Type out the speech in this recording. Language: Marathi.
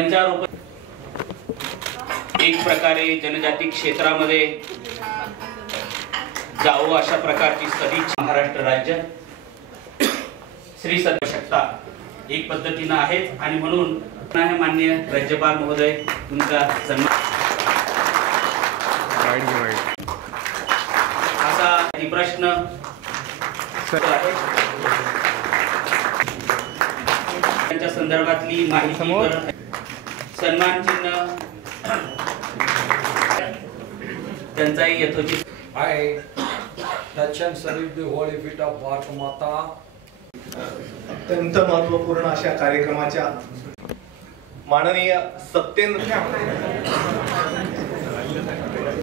पंचारोपण एक प्रकारे जनजाती क्षेत्रामध्ये जावं अशा प्रकारची सदिच्छा महाराष्ट्र राज्य श्री सर्वशक्ता एक पद्धतीने आहेत आणि म्हणून माननीय राज्यपाल महोदय तुमचा सन्मान असा प्रश्न आहे त्यांच्या संदर्भातली माहिती सन्मान चिन्ह त्यांचाही यथोचित I touch and salute the holy feet of Bharat Mata. अत्यंत महत्वपूर्ण अशा कार्यक्रमाच्या माननीय सत्येंद्र